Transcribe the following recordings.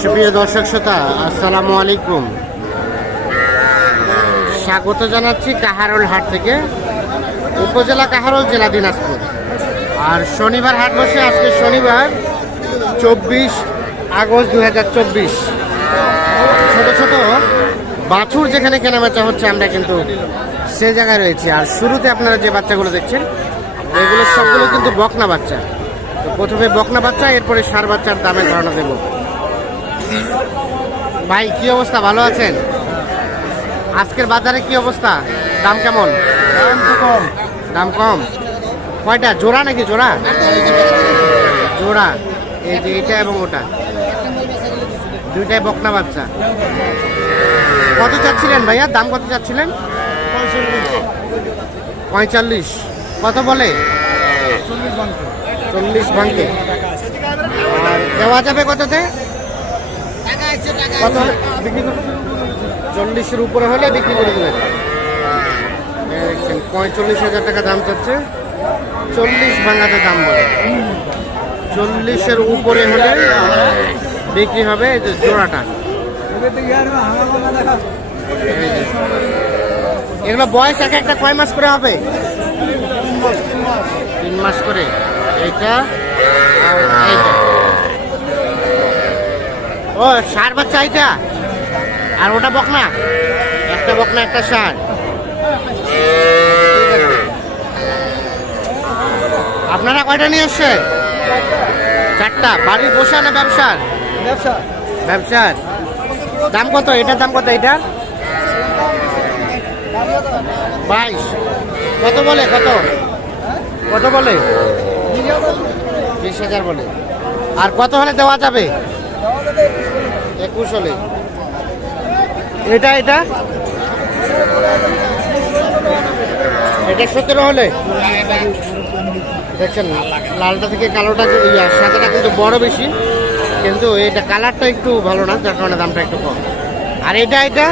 সুপ্রিয় দর্শক শ্রোতা, আসসালামু আলাইকুম। স্বাগত জানাচ্ছি কাহারোল হাট থেকে, উপজেলা কাহারোল, জেলা দিনাজপুর। আর শনিবার হাট বসে, আজকে শনিবার, চব্বিশ আগস্ট দু হাজার চব্বিশ। ছোট ছোট বাছুর যেখানে কেনাবেচা হচ্ছে, আমরা কিন্তু সে জায়গায় রয়েছি। আর শুরুতে আপনারা যে বাচ্চাগুলো দেখছেন, এগুলো সবগুলো কিন্তু বকনা বাচ্চা। প্রথমে বকনা বাচ্চা, এরপরে সার বাচ্চার দামের ধারণা দেবো। ভাই, কি অবস্থা? ভালো আছেন? আজকের বাজারে কি অবস্থা? দাম কেমন? কম দাম কম। কয়টা? জোড়া নাকি জোড়া? জোড়া। এই যে এটা এবং ওটা। দুইটাই বকনা বাচ্চা। কত চাচ্ছিলেন ভাইয়া? দাম কত চাচ্ছিলেন? পঁয়তাল্লিশ। কত বলে? চল্লিশ ভাঙতে আর দেওয়া যাবে কততে? কত বিক্রি চল্লিশের উপরে হলে বিক্রি করে দেবেন। দেখছেন, পঁয়তাল্লিশ হাজার টাকা দাম চাচ্ছে। চল্লিশ ভাঙাতে দাম বলে। চল্লিশের উপরে হলে বিক্রি হবে যে জোড়াটা। এগুলো বয়স এক একটা কয় মাস করে হবে? তিন মাস। করে। এইটা এইটা। ও সার বাচ্চা এইটা? আর ওটা বকনা? একটা বকনা একটা সার। আপনারা কয়টা নিয়ে এসছেন? চারটা। বাড়ির বসা না ব্যবসার? ব্যবসা। ব্যবসার। দাম কত? এটার দাম কত? এটা বাইশ। কত বলে? কত? কত বলে? বিশ হাজার বলে। আর কত হলে দেওয়া যাবে? একুশ হলে। এটা এটা? এটা সতেরো হলে? দেখছেন, লালটা থেকে কালোটা সাদাটা কিন্তু বড় বেশি, কিন্তু এটা কালারটা একটু ভালো না, যার কারণে দামটা একটু কম। আর এটা এটা?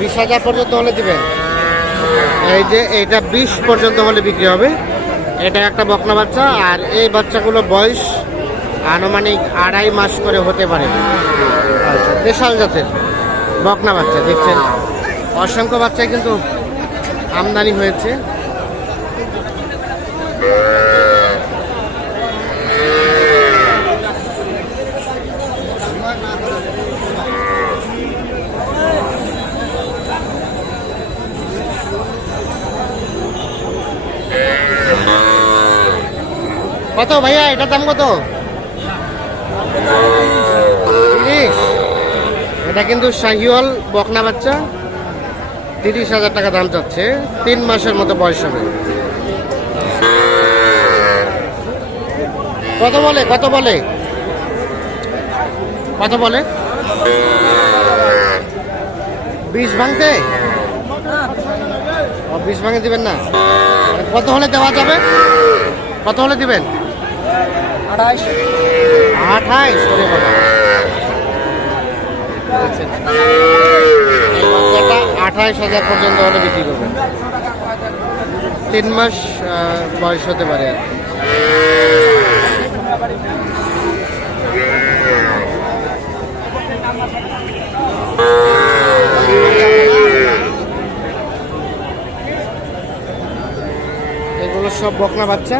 বিশ হাজার পর্যন্ত হলে দিবেন। এই যে এইটা বিশ পর্যন্ত হলে বিক্রি হবে। এটা একটা বকনা বাচ্চা, আর এই বাচ্চাগুলো বয়স আনুমানিক আড়াই মাস করে হতে পারে। দেশাল জাতের বকনা বাচ্চা, দেখছেন? অসংখ্য বাচ্চা কিন্তু আমদানি হয়েছে। কত ভাইয়া? এটার দাম কত? এটা কিন্তু শাহিওয়াল বকনা বাচ্চা। তিরিশ হাজার টাকা দাম চাচ্ছে। তিন মাসের মতো বয়স হবে। কত বলে? কত বলে? কত বলে? বিষ ভাঙতে? বিষ ভাঙে দিবেন না। কত হলে দেওয়া যাবে? কত হলে দিবেন? আঠাইশ হাজার পর্যন্ত হলে বিক্রি করবে। তিন মাস বয়স হতে পারে আর এগুলো সব বকনা বাচ্চা।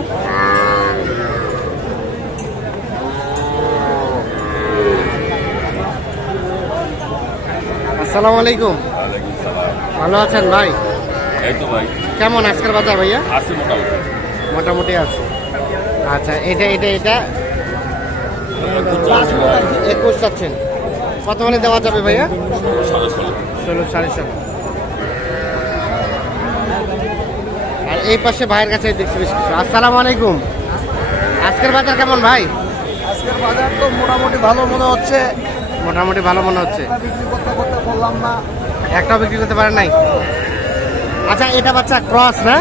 আসসালামু আলাইকুম। ভালো আছেন ভাই? এই তো ভাই। কেমন আজকের বাজার ভাইয়া? আছে মোটামুটি। মোটামুটি আছে। আচ্ছা এটা এটা এটা? একুশ চাচ্ছেন কত হলে দেওয়া যাবে ভাইয়া? ষোলো ষোলো সাড়ে ষোলো। আর এই পাশে ভাইয়ের কাছে দেখছি বেশ কিছু। আসসালামু আলাইকুম। আজকের বাজার কেমন ভাই? আজকের বাজার তো মোটামুটি ভালো মনে হচ্ছে। মোটামুটি ভালো মনে হচ্ছে। বিক্রি করতে করতে বললাম না একটাও বিক্রি করতে পারেন নাই? আচ্ছা এটা বাচ্চা ক্রস না?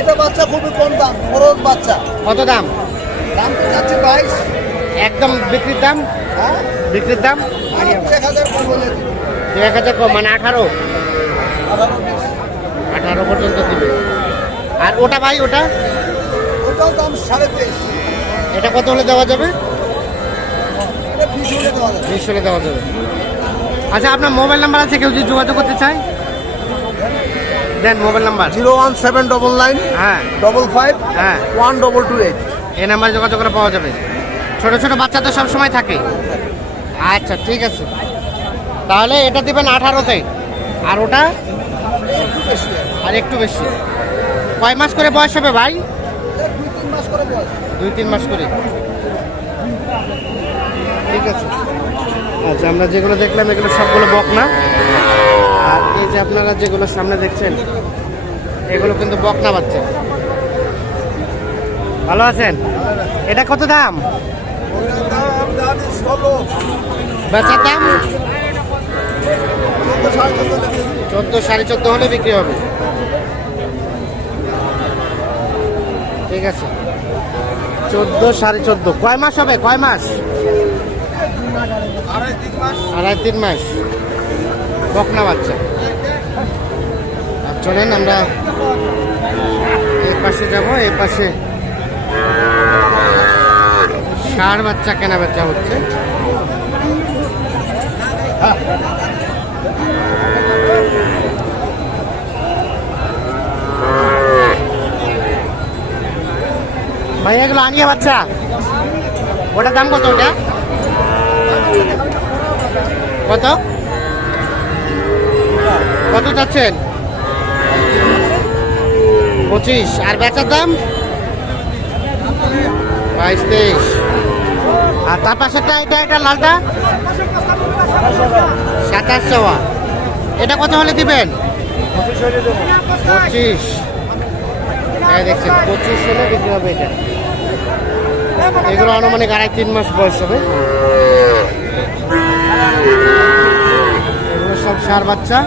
এটা বাচ্চা খুবই কম দাম খরচ বাচ্চা। কত দাম? দাম তো যাচ্ছে বাইশ। একদম বিক্রির দাম? হ্যাঁ। বিক্রির দাম? এক হাজার কম বলে এক হাজার কম মানে আঠারো? আঠারো পর্যন্ত দিবে। আর ওটা ভাই ওটা? ওটা ওটাও দাম সাড়ে তেইশ। এটা কত হলে দেওয়া যাবে? বিশ হলে দেওয়া যাবে। বিশ হলে দেওয়া যাবে। আচ্ছা আপনার মোবাইল নাম্বার আছে কেউ যদি যোগাযোগ করতে চায়? দেন mobile number. Zero one seven double nine হ্যাঁ। ডবল ফাইভ হ্যাঁ। One double two eight. এই নাম্বারে যোগাযোগ করে পাওয়া যাবে। ছোট ছোট বাচ্চা তো সব সময় থাকে। আচ্ছা ঠিক আছে। তাহলে এটা দিবেন আঠারোতে। আর ওটা? আর একটু বেশি। কয় মাস করে বয়স হবে ভাই? দুই তিন মাস করে ঠিক আছে। আচ্ছা আমরা যেগুলো দেখলাম, এগুলো সবগুলো বক না আর এই যে আপনারা যেগুলো সামনে দেখছেন, এগুলো কিন্তু বক না বাচ্চা। ভালো আছেন? এটা কত দাম? বেচার দাম? চোদ্দ, সাড়ে চোদ্দ হলে বিক্রি হবে। ঠিক আছে। চোদ্দ, সাড়ে চোদ্দ। কয় মাস হবে? কয় মাস? আড়াই, তিন মাস? বকনা বাচ্চা। চলেন আমরা এই পাশে যাব, এই পাশে ষাঁড় বাচ্চা কেনা বেচা হচ্ছে। ভাই, এগুলো আনিয়ে বাচ্চা। ওটার দাম কত ওটা? কত? কত চাচ্ছেন? পঁচিশ। আর বেচার দাম? বাইশ, তেইশ। আর তার পাশেরটা, এটা এটা, লালটা? সাতাশ চাওয়া। এটা কত হলে দিবেন? পঁচিশ। হ্যাঁ দেখছেন, পঁচিশ হলে বিক্রি হবে এটা। এগুলো আনুমানিক আড়াই, তিন মাস বয়স হবে। সার বাচ্চা।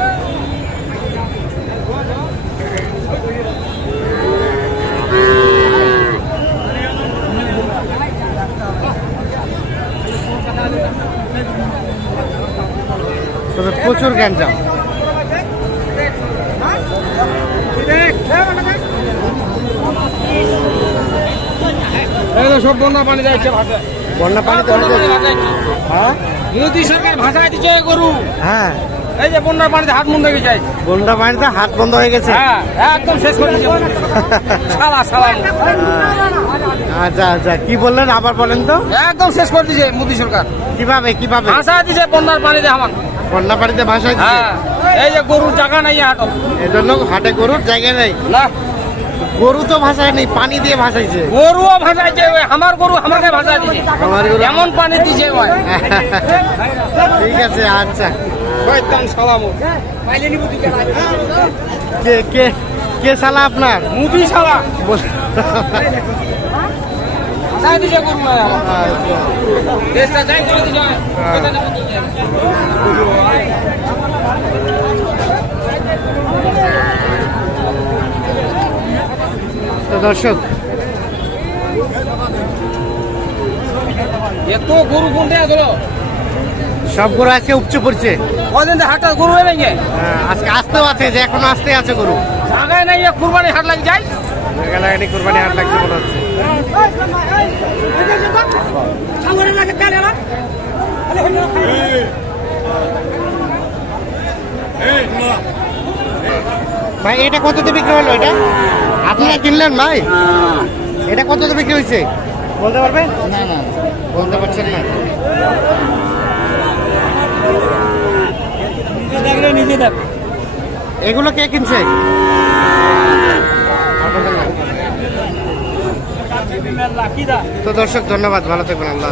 তবে প্রচুর গ্যাঞ্জাম। সব বন্যা পানি যাচ্ছে ভাষায়। বন্যা পানিতে হ্যাঁ? মোদী সরকার ভাষায় দিচ্ছে গরু। হ্যাঁ। এই যে বন্যার পানিতে হাত মুন্ডে গেছে বন্যা পানিতে হাত বন্ধ হয়ে গেছে? হ্যাঁ একদম শেষ করে সালা সালা আচ্ছা আচ্ছা কি বললেন? আবার বলেন তো। একদম শেষ করে দিছে মোদী সরকার। কীভাবে কীভাবে? ভাষায় দিছে বন্যার পানিতে আমার বন্যা পানিতে দিছে হ্যাঁ এই যে গরুর জায়গা নাই হাট। এজন্য হাটে গরুর জায়গা নেই? না। গরু তো ভাষায় নেই পানি দিয়ে ভাসাইছে গরুও ভাষাইছে ওই আমার গরু আমাকে ভাষায় দিছে এমন পানি দিছে ঠিক আছে আচ্ছা। সালাম কে কে কে শালা আপনার? মুদি দিছে তো দর্শক এত গরু কোনটা আসলো সব গরু আজকে উপচে পড়ছে। কদিন তো হাটটা গরু হয়ে গেছে হ্যাঁ, আজকে আসতেও আছে যে এখনও আসতে আছে গরু। জায়গায় নাই কুরবানি হাট লাগে যাই? লাগালাগি কোরবানি হাট লাগছে মনে হচ্ছে। ভাই এটা কততে বিক্রি হলো এটা? আপনারা কিনলেন ভাই? এটা কততে বিক্রি হয়েছে? বলতে পারবেন? না না বলতে পারছেন না। এগুলো কে কিনছে? তো দর্শক ধন্যবাদ ভালো থাকবেন আল্লাহ